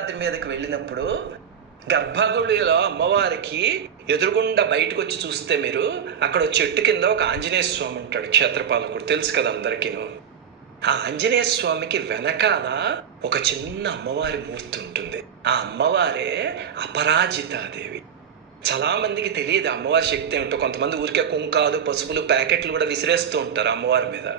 రాత్రి మీదకి వెళ్ళినప్పుడు గర్భగుడిలో అమ్మవారికి ఎదురుగుండా బయటకు వచ్చి చూస్తే మీరు అక్కడ చెట్టు కింద ఒక ఆంజనేయ స్వామి ఉంటాడు క్షేత్రపాలకుడు. తెలుసు కదా అందరికీను. ఆ ఆంజనేయ స్వామికి వెనకాల ఒక చిన్న అమ్మవారి మూర్తి ఉంటుంది. ఆ అమ్మవారే అపరాజితాదేవి. చాలామందికి తెలియదు అమ్మవారి శక్తి ఏమిటో. కొంతమంది ఊరికే కుంకాలు పసుపులు ప్యాకెట్లు కూడా విసిరేస్తూ ఉంటారు అమ్మవారి మీద.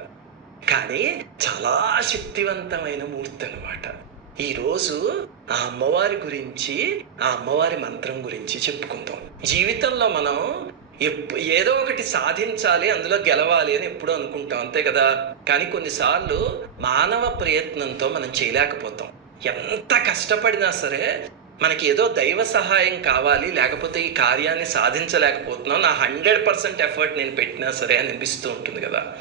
కానీ చాలా శక్తివంతమైన మూర్తి అనమాట ఈరోజు ఆ అమ్మవారి గురించి ఆ అమ్మవారి మంత్రం గురించి చెప్పుకుందాం. జీవితంలో మనం ఎప్పు ఏదో ఒకటి సాధించాలి అందులో గెలవాలి అని ఎప్పుడూ అనుకుంటాం అంతే కదా? కానీ కొన్నిసార్లు మానవ ప్రయత్నంతో మనం చేయలేకపోతాం. ఎంత కష్టపడినా సరే మనకి ఏదో దైవ సహాయం కావాలి లేకపోతే ఈ కార్యాన్ని సాధించలేకపోతున్నాం నా హండ్రెడ్ పర్సెంట్ ఎఫర్ట్ నేను పెట్టినా సరే అని అనిపిస్తూ ఉంటుంది కదా?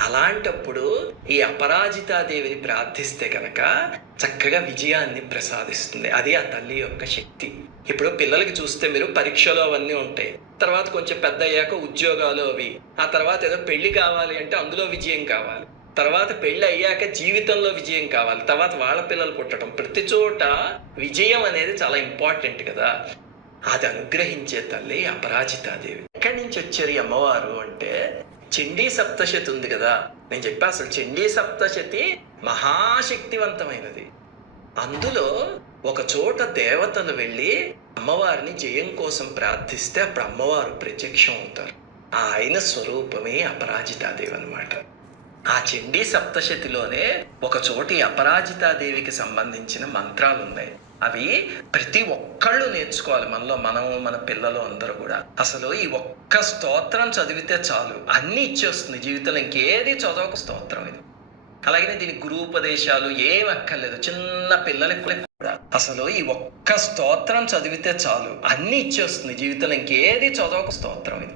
అలాంటప్పుడు ఈ అపరాజితాదేవిని ప్రార్థిస్తే కనుక చక్కగా విజయాన్ని ప్రసాదిస్తుంది. అది ఆ తల్లి యొక్క శక్తి. ఇప్పుడు పిల్లలకి చూస్తే మీరు పరీక్షలు అవన్నీ ఉంటాయి. తర్వాత కొంచెం పెద్ద అయ్యాక ఉద్యోగాలు అవి. ఆ తర్వాత ఏదో పెళ్ళి కావాలి అంటే అందులో విజయం కావాలి. తర్వాత పెళ్ళి అయ్యాక జీవితంలో విజయం కావాలి. తర్వాత వాళ్ళ పిల్లలు పుట్టడం. ప్రతి చోట విజయం అనేది చాలా ఇంపార్టెంట్ కదా. అది అనుగ్రహించే తల్లి అపరాజితాదేవి. ఎక్కడి నుంచి వచ్చారు అమ్మవారు అంటే చండీ సప్తశతి ఉంది కదా. నేను చెప్పా అసలు చండీ సప్తశతి మహాశక్తివంతమైనది. అందులో ఒక చోట దేవతలు వెళ్ళి అమ్మవారిని జయం కోసం ప్రార్థిస్తే అప్పుడు అమ్మవారు ప్రత్యక్షం అవుతారు. ఆయన స్వరూపమే అపరాజితాదేవి అన్నమాట ఆ చండీ సప్తశతిలోనే ఒక చోటి అపరాజితాదేవికి సంబంధించిన మంత్రాలు ఉన్నాయి అవి ప్రతి ఒక్కళ్ళు నేర్చుకోవాలి మనలో మనం మన పిల్లలు అందరూ కూడా. అసలు ఈ ఒక్క స్తోత్రం చదివితే చాలు. అన్ని ఇచ్చేస్తుంది జీవితంలో. ఇంకేది చదవక స్తోత్రం ఇది. అలాగే దీని గురూపదేశాలు ఏం అక్కర్లేదు. చిన్న పిల్లలకి కూడా అసలు ఈ ఒక్క స్తోత్రం చదివితే చాలు. అన్ని ఇచ్చేస్తుంది జీవితంలో. ఇంకేది చదవక స్తోత్రం ఇది.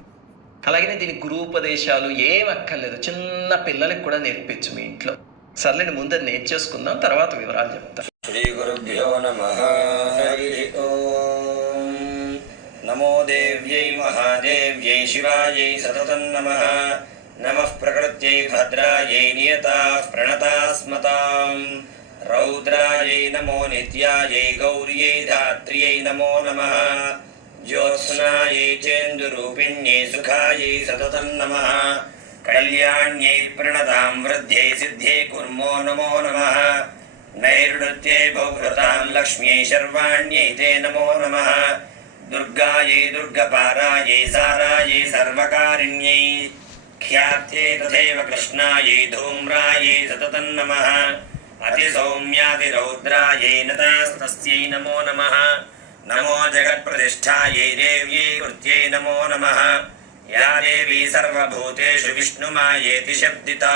అలాగే దీని గురూపదేశాలు ఏం అక్కర్లేదు. చిన్న పిల్లలకి కూడా నేర్పించు మీ ఇంట్లో. సర్లేండి ముందే నేర్చేసుకుందాం. తర్వాత వివరాలు చెప్తాను श्रीगुरुभ्यो नमः। हरिः ॐ नमो देव्यै महादेव्यै शिवायै सततं नमः। नमः प्रकृत्यै भद्रायै नियताः प्रणतास्मताम्। रौद्रायै नमो नित्यायै गौर्यै धात्र्यै नमो नमः। ज्योत्स्नायै चेन्दुरूपिण्यै सुखायै सततं नमः। कल्याण्यै प्रणतां वृद्ध्यै सिद्ध्यै कुर्मो नमो नमः। नैर्नृत्ये बहुभृतां लक्ष्म्यै शर्वाण्यै ते नमो नमः। दुर्गायै दुर्गपारायै सारायै सर्वकारिण्यै ख्यात्यै तथैव कृष्णायै धूम्रायै सततं नमः। अतिसौम्यातिरौद्रायै नतास्तस्यै नमो नमः। नमो जगत्प्रतिष्ठायै देव्यै कृत्यै नमो नमः। या देवी सर्वभूतेषु विष्णुमायेति शब्दिता।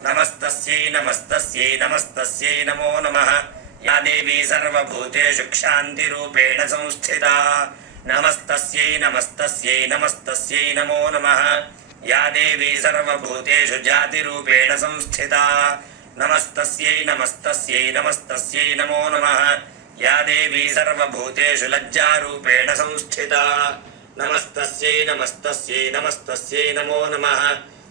నమస్తస్యై నమస్తస్యై నమస్తస్యై నమో నమ యా దేవీ సర్వభూతేషు క్షాంతిరూపేణ సంస్థిత నమస్తస్యై నమస్తస్యై నమస్తస్యై నమో నమ యా దేవీ సర్వభూతేషు జాతిరూపేణ సంస్థిత నమస్తస్యై నమస్తస్యై నమస్తస్యై నమో నమ యా దేవీ సర్వభూతేషు లజ్జారూపేణ సంస్థిత నమస్తస్యై నమస్తస్యై నమస్తస్యై నమో నమ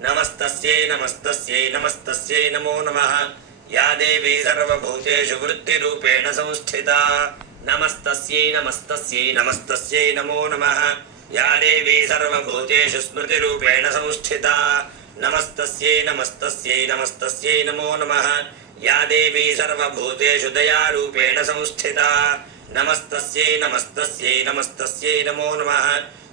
నమస్తస్యై నమస్తస్యై నమస్తస్యై నమో నమ యా దేవీ సర్వభూతేషు వృత్తిరూపేణ సంస్థిత నమస్తస్యై నమస్తస్యై నమస్తస్యై నమో నమ యా దేవీ సర్వభూతేషు స్మృతిరూపేణ సంస్థిత నమస్తస్యై నమస్తస్యై నమస్తస్యై నమో నమ యా దేవీ సర్వభూతేషు దయారూపేణ సంస్థిత నమస్తస్యై నమస్తస్యై నమస్తస్యై నమో నమ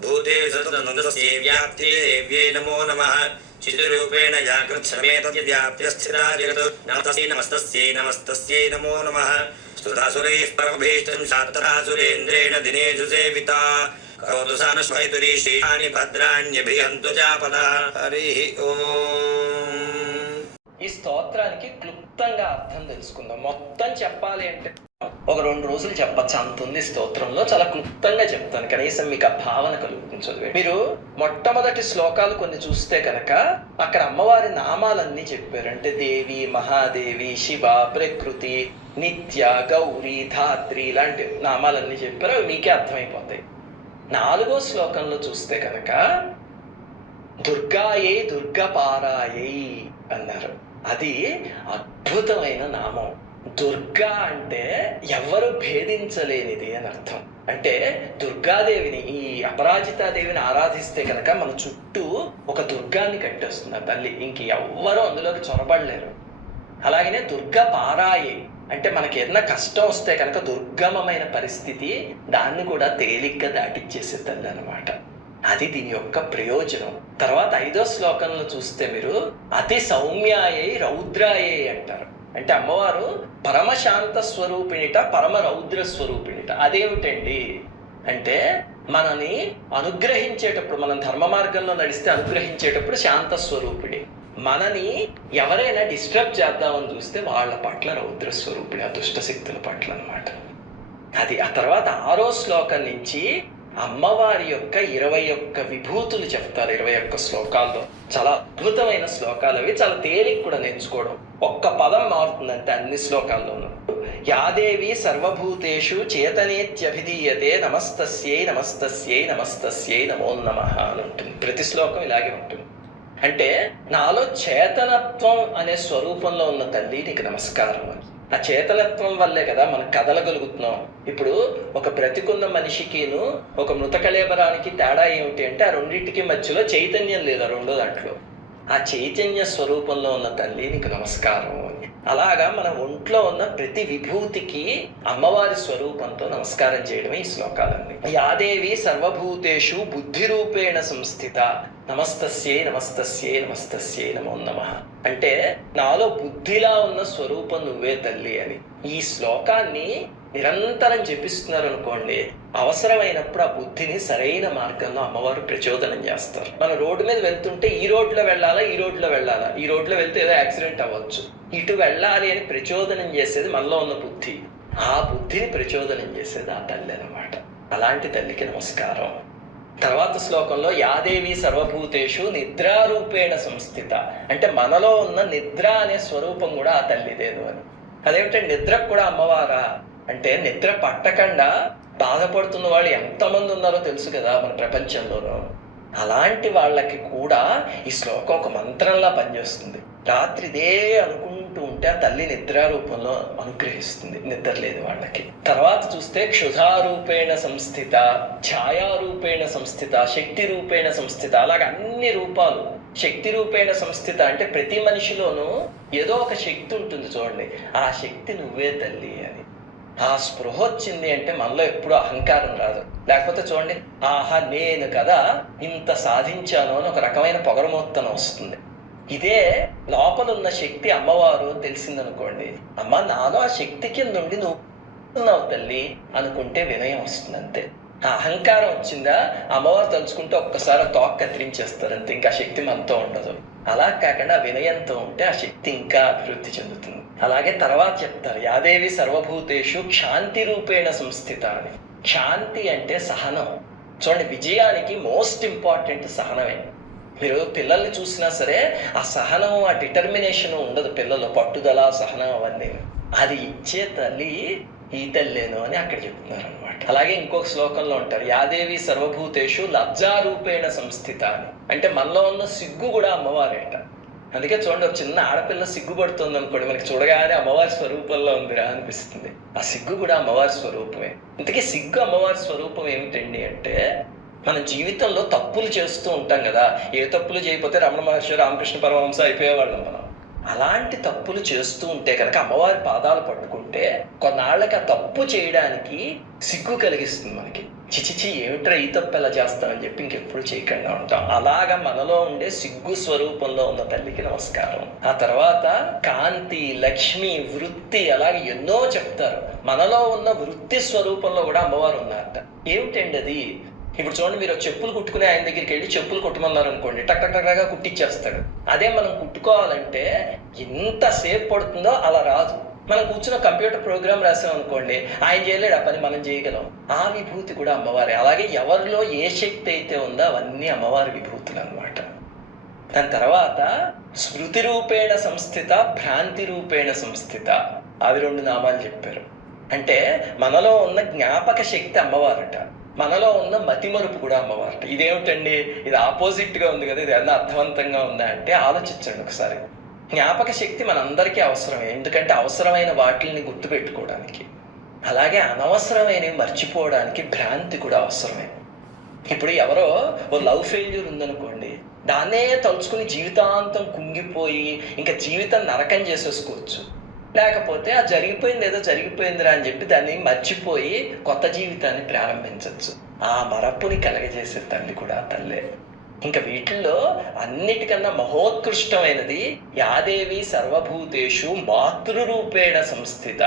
యా భూతేషు తదనుదస్యై వ్యాప్తే దేవ్యై నమో నమః చితురూపేణ జాగృత్ సమేతవ్యాప్త్యస్థిరా జగతు నమస్తస్యై నమస్తస్యై నమస్తస్యై నమో నమః స్తుతాసురైః పరమభీష్టం శాస్త్రాసురేంద్రేణ దినేషు సేవితా కరోతు సానశ్వైతురీ శ్రీయాని భద్రాణ్యభిహంతు చాపద హరి ఓం ఈ స్తోత్రానికి క్లుప్తంగా అర్థం తెలుసుకుందాం. మొత్తం చెప్పాలి అంటే ఒక రెండు రోజులు చెప్పచ్చు. అంత ఉంది స్తోత్రంలో. చాలా క్లుప్తంగా చెప్తాను. కనీసం మీకు ఆ భావన కలుగుతుంది చదివే మీరు మొట్టమొదటి శ్లోకాలు కొన్ని చూస్తే కనుక అక్కడ అమ్మవారి నామాలన్నీ చెప్పారు. అంటే దేవి మహాదేవి శివ ప్రకృతి నిత్య గౌరీ ధాత్రి ఇలాంటి నామాలన్నీ చెప్పారు. అవి మీకే అర్థమైపోతాయి. నాలుగో శ్లోకంలో చూస్తే కనుక దుర్గాయే దుర్గపారాయై అన్నారు. అది అద్భుతమైన నామం. దుర్గా అంటే ఎవరు భేదించలేనిది అని అర్థం. అంటే దుర్గాదేవిని ఈ అపరాజితాదేవిని ఆరాధిస్తే కనుక మన చుట్టూ ఒక దుర్గాన్ని కట్టేస్తుంది ఆ తల్లి. ఇంక ఎవ్వరూ అందులోకి చొరబడలేరు. అలాగనే దుర్గ పారాయి అంటే మనకి ఏదైనా కష్టం వస్తే కనుక దుర్గమమైన పరిస్థితి దాన్ని కూడా తేలిగ్గా దాటిచ్చేసే తల్లి అనమాట అది దీని యొక్క ప్రయోజనం. తర్వాత ఐదో శ్లోకంలో చూస్తే మీరు అతి సౌమ్యాయై రౌద్రాయే అంటారు. అంటే అమ్మవారు పరమశాంత స్వరూపిణిట పరమ రౌద్ర స్వరూపిణిట. అదేమిటండి? అంటే మనని అనుగ్రహించేటప్పుడు మనం ధర్మ మార్గంలో నడిస్తే అనుగ్రహించేటప్పుడు శాంత స్వరూపిణి. మనని ఎవరైనా డిస్టర్బ్ చేద్దామని చూస్తే వాళ్ళ పట్ల రౌద్ర స్వరూపిణి ఆ దుష్ట శక్తుల పట్ల అన్నమాట. అది ఆ తర్వాత ఆరో శ్లోకం నుంచి అమ్మవారి యొక్క ఇరవై ఒక్క విభూతులు చెప్తారు ఇరవై ఒక్క శ్లోకాల్లో. చాలా అద్భుతమైన శ్లోకాలు అవి చాలా తేలిక కూడా నేర్చుకోవడం. ఒక్క పదం మారుతుందంటే అన్ని శ్లోకాల్లోనూ. యాదేవి సర్వభూతేషు చేతనేత్యభిధీయతే నమస్తస్యై నమస్తస్యై నమస్తస్యై నమో నమ అని ఉంటుంది. ప్రతి శ్లోకం ఇలాగే ఉంటుంది. అంటే నాలో చేతనత్వం అనే స్వరూపంలో ఉన్న తల్లి నీకు నమస్కారం అని. ఆ చేతలత్వం వల్లే కదా మనం కదలగలుగుతున్నాం. ఇప్పుడు ఒక బ్రతికున్న మనిషికిను ఒక మృత కళేబరానికి తేడా ఏమిటి అంటే ఆ రెండింటికి మధ్యలో చైతన్యం లేదు ఆ రెండో దాంట్లో. ఆ చైతన్య స్వరూపంలో ఉన్న తల్లి నీకు నమస్కారం. అలాగా మన ఒంట్లో ఉన్న ప్రతి విభూతికి అమ్మవారి స్వరూపంతో నమస్కారం చేయడమే ఈ శ్లోకాలన్నీ యాదేవి సర్వభూతేషు బుద్ధి రూపేణ సంస్థిత. నమస్తస్యే నమస్తస్యే నమస్తస్యే నమో నమ. అంటే నాలో బుద్ధిలా ఉన్న స్వరూపం నువ్వే తల్లి అని. ఈ శ్లోకాన్ని నిరంతరం జపిస్తున్నారు అనుకోండి అవసరమైనప్పుడు ఆ బుద్ధిని సరైన మార్గంలో అమ్మవారు ప్రచోదనం చేస్తారు. మన రోడ్డు మీద వెళ్తుంటే ఈ రోడ్లో వెళ్ళాలా ఈ రోడ్లో వెళ్ళాలా? ఈ రోడ్లో వెళ్తే ఏదో యాక్సిడెంట్ అవ్వచ్చు. ఇటు వెళ్ళాలి అని ప్రచోదనం చేసేది మనలో ఉన్న బుద్ధి. ఆ బుద్ధిని ప్రచోదనం చేసేది ఆ తల్లి అనమాట అలాంటి తల్లికి నమస్కారం. తర్వాత శ్లోకంలో యాదేవి సర్వభూతేషు నిద్రారూపేణ సంస్థిత. అంటే మనలో ఉన్న నిద్ర అనే స్వరూపం కూడా ఆ తల్లిదేను అని. అదేమిటంటే నిద్రకు కూడా అమ్మవారా? అంటే నిద్ర పట్టకుండా బాధపడుతున్న వాళ్ళు ఎంతమంది ఉన్నారో తెలుసు కదా మన ప్రపంచంలోనూ. అలాంటి వాళ్ళకి కూడా ఈ శ్లోకం ఒక మంత్రంలా పనిచేస్తుంది. రాత్రి ఇదే అనుకుంటూ ఉంటే ఆ తల్లి నిద్ర రూపంలో అనుగ్రహిస్తుంది. నిద్ర లేదు వాళ్ళకి. తర్వాత చూస్తే క్షుధారూపేణ సంస్థిత ఛాయారూపేణ సంస్థిత శక్తి రూపేణ సంస్థిత అలాగ అన్ని రూపాలు. శక్తి రూపేణ సంస్థిత అంటే ప్రతి మనిషిలోనూ ఏదో ఒక శక్తి ఉంటుంది చూడండి. ఆ శక్తి నువ్వే తల్లి. ఆ స్పృహ వచ్చింది అంటే మనలో ఎప్పుడూ అహంకారం రాదు. లేకపోతే చూడండి ఆహా నేను కదా ఇంత సాధించాను అని ఒక రకమైన పొగరమోత్తనం వస్తుంది. ఇదే లోపల ఉన్న శక్తి అమ్మవారు తెలిసిందనుకోండి అమ్మ నాలో ఆ శక్తి కింద ఉండి నువ్వు తల్లి అనుకుంటే వినయం వస్తుంది అంతే. ఆ అహంకారం వచ్చిందా అమ్మవారు తలుచుకుంటే ఒక్కసారి తోక కత్తిరించేస్తారు అంతే ఇంకా శక్తి మనతో ఉండదు. అలా కాకుండా వినయంతో ఉంటే ఆ శక్తి ఇంకా అభివృద్ధి చెందుతుంది. అలాగే తర్వాత చెప్తారు యాదేవి సర్వభూతేషు క్షాంతి రూపేణ సంస్థిత అని క్షాంతి అంటే సహనం. చూడండి విజయానికి మోస్ట్ ఇంపార్టెంట్ సహనమే. మీరు పిల్లల్ని చూసినా సరే ఆ సహనం ఆ డిటర్మినేషన్ ఉండదు పిల్లలు పట్టుదల సహనం అవన్నీ. అది ఇచ్చే తల్లి ఈ తల్లేను అని అక్కడ చెప్తున్నారు అనమాట అలాగే ఇంకొక శ్లోకంలో ఉంటారు యాదేవి సర్వభూతేషు లబ్జారూపేణ సంస్థిత అని అంటే మనలో ఉన్న సిగ్గు కూడా అమ్మవారేట. అందుకే చూడండి ఒక చిన్న ఆడపిల్ల సిగ్గుపడుతుంది అనుకోండి మనకి చూడగానే అమ్మవారి స్వరూపంలో ఉందిరా అనిపిస్తుంది. ఆ సిగ్గు కూడా అమ్మవారి స్వరూపమే. ఇంతకీ సిగ్గు అమ్మవారి స్వరూపం ఏమిటండి అంటే మన జీవితంలో తప్పులు చేస్తూ ఉంటాం కదా. ఏ తప్పులు చేయకపోతే రమణ మహర్షి రామకృష్ణ పరమహంస అయిపోయేవాళ్ళం మనం. అలాంటి తప్పులు చేస్తూ ఉంటే కనుక అమ్మవారి పాదాలు పట్టుకుంటే కొన్నాళ్ళకి ఆ తప్పు చేయడానికి సిగ్గు కలిగిస్తుంది మనకి. చిచిచి ఏమిట్రా ఈ తప్పు ఎలా చేస్తామని చెప్పి ఇంకెప్పుడు చేయకుండా ఉంటాం. అలాగా మనలో ఉండే సిగ్గు స్వరూపంలో ఉన్న తల్లికి నమస్కారం. ఆ తర్వాత కాంతి లక్ష్మి వృత్తి అలాగే ఎన్నో చెప్తారు. మనలో ఉన్న వృత్తి స్వరూపంలో కూడా అమ్మవారు ఉన్నారట. ఏమిటండి అది? ఇప్పుడు చూడండి మీరు చెప్పులు కుట్టుకునే ఆయన దగ్గరికి వెళ్ళి చెప్పులు కుట్టమన్నారు అనుకోండి టక్ టక్ టక్గా కుట్టిచ్చేస్తాడు. అదే మనం కుట్టుకోవాలంటే ఎంతసేపు పడుతుందో అలా రాదు. మనం కూర్చున్న కంప్యూటర్ ప్రోగ్రామ్ రాసాం అనుకోండి ఆయన చేయలేడు ఆ పని మనం చేయగలం. ఆ విభూతి కూడా అమ్మవారి. అలాగే ఎవరిలో ఏ శక్తి అయితే ఉందో అవన్నీ అమ్మవారి విభూతులు అనమాట దాని తర్వాత స్మృతి రూపేణ సంస్థిత భ్రాంతి రూపేణ సంస్థిత. అవి రెండు నామాలు చెప్పారు. అంటే మనలో ఉన్న జ్ఞాపక శక్తి అమ్మవారట. మనలో ఉన్న మతిమరుపు కూడా అమ్మవారట. ఇదేమిటండి? ఇది ఆపోజిట్గా ఉంది కదా ఇది ఏమన్నా అర్థవంతంగా ఉందా అంటే ఆలోచించండి ఒకసారి. జ్ఞాపక శక్తి మనందరికీ అవసరమే. ఎందుకంటే అవసరమైన వాటిల్ని గుర్తుపెట్టుకోవడానికి. అలాగే అనవసరమైనవి మర్చిపోవడానికి భ్రాంతి కూడా అవసరమే. ఇప్పుడు ఎవరో ఓ లవ్ ఫెయిల్యూర్ ఉందనుకోండి దాన్నే తలుచుకుని జీవితాంతం కుంగిపోయి ఇంకా జీవితం నరకం చేసేసుకోవచ్చు. లేకపోతే ఆ జరిగిపోయింది ఏదో జరిగిపోయిందిరా అని చెప్పి దాన్ని మర్చిపోయి కొత్త జీవితాన్ని ప్రారంభించవచ్చు ఆ మరపుని కలగజేసే తల్లి కూడా తల్లే. ఇంకా వీటిల్లో అన్నిటికన్నా మహోత్కృష్టమైనది యాదేవి సర్వభూతేషు మాతృరూపేణ సంస్థిత.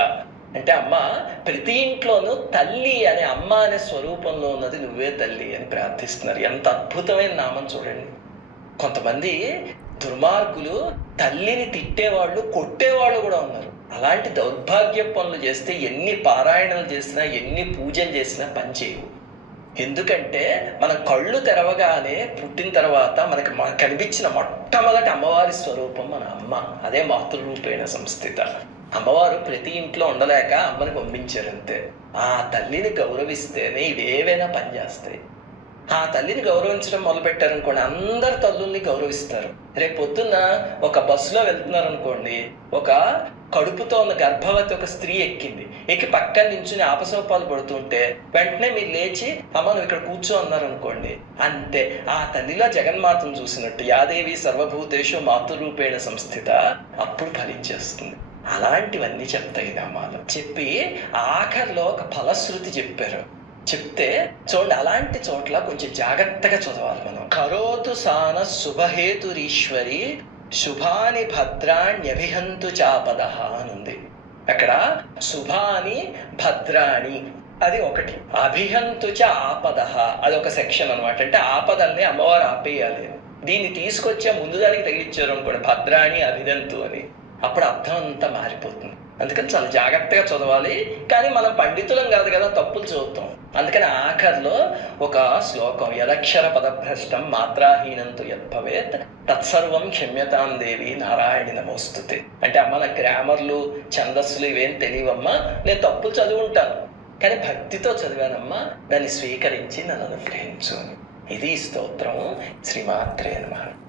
అంటే అమ్మ ప్రతి ఇంట్లోనూ తల్లి అనే అమ్మ అనే స్వరూపంలో ఉన్నది నువ్వే తల్లి అని ప్రార్థిస్తున్నారు. ఎంత అద్భుతమైన నామం చూడండి. కొంతమంది దుర్మార్గులు తల్లిని తిట్టేవాళ్ళు కొట్టేవాళ్ళు కూడా ఉన్నారు. అలాంటి దౌర్భాగ్య పనులు చేస్తే ఎన్ని పారాయణలు చేసినా ఎన్ని పూజలు చేసినా పని చేయవు. ఎందుకంటే మన కళ్ళు తెరవగానే పుట్టిన తర్వాత మనకి మనకు కనిపించిన మొట్టమొదటి అమ్మవారి స్వరూపం మన అమ్మ. అదే మాతృరూపేణ సంస్థిత. అమ్మవారు ప్రతి ఇంట్లో ఉండలేక అమ్మని పంపించారు అంతే. ఆ తల్లిని గౌరవిస్తేనే ఇవేవైనా పనిచేస్తాయి ఆ తల్లిని గౌరవించడం మొదలుపెట్టారనుకోండి అందరు తల్లుల్ని గౌరవిస్తారు. రేపు పొద్దున్న ఒక బస్సులో వెళ్తున్నారు అనుకోండి ఒక కడుపుతో ఉన్న గర్భవతి ఒక స్త్రీ ఎక్కింది. మీకు పక్కన నించుని ఆపసోపాలు పడుతుంటే వెంటనే మీరు లేచి అమ్మ నువ్వు ఇక్కడ కూర్చో అన్నారు అనుకోండి అంతే. ఆ తల్లిలో జగన్మాతను చూసినట్టు యాదేవి సర్వభూతేషు మాతృరూపేణ సంస్థిత అప్పుడు ఫలించేస్తుంది. అలాంటివన్నీ చెప్తాయి నామాలు. చెప్పి ఆఖరిలో ఒక ఫలశ్రుతి చెప్పారు. చెప్తే చూడండి అలాంటి చోట్ల కొంచెం జాగ్రత్తగా చదవాలి మనం. కరోతు సాన శుభహేతురీశ్వరి శుభాని భద్రాణ్యభిహంతు చాపద అని ఉంది అక్కడ శుభాని భద్రాణి. అది ఒకటి. అభిహంతుచ ఆపద. అది ఒక సెక్షన్ అన్నమాట. అంటే ఆపదల్ని అమ్మవారు ఆపేయాలి. దీన్ని తీసుకొచ్చే ముందు దానికి తగిలిచ్చారు అనుకోండి. భద్రాణి అభిదంతు అని. అప్పుడు అర్థం అంతా మారిపోతుంది. అందుకని చాలా జాగ్రత్తగా చదవాలి. కానీ మనం పండితులం కాదు కదా తప్పులు చదువుతాం అందుకని ఆఖరిలో ఒక శ్లోకం యదక్షర పదభ్రష్టం మాత్రాహీనంతు యద్భవేత్ తత్సర్వం క్షమ్యతాం దేవి నారాయణి నమోస్తుతే అంటే అమ్మ నాకు గ్రామర్లు ఛందస్సులు ఇవేం తెలియవమ్మా నేను తప్పులు చదువుంటాను. కానీ భక్తితో చదివానమ్మా దాన్ని స్వీకరించి నన్ను అనుగ్రహించు ఇది స్తోత్రం శ్రీమాత్రే నమః.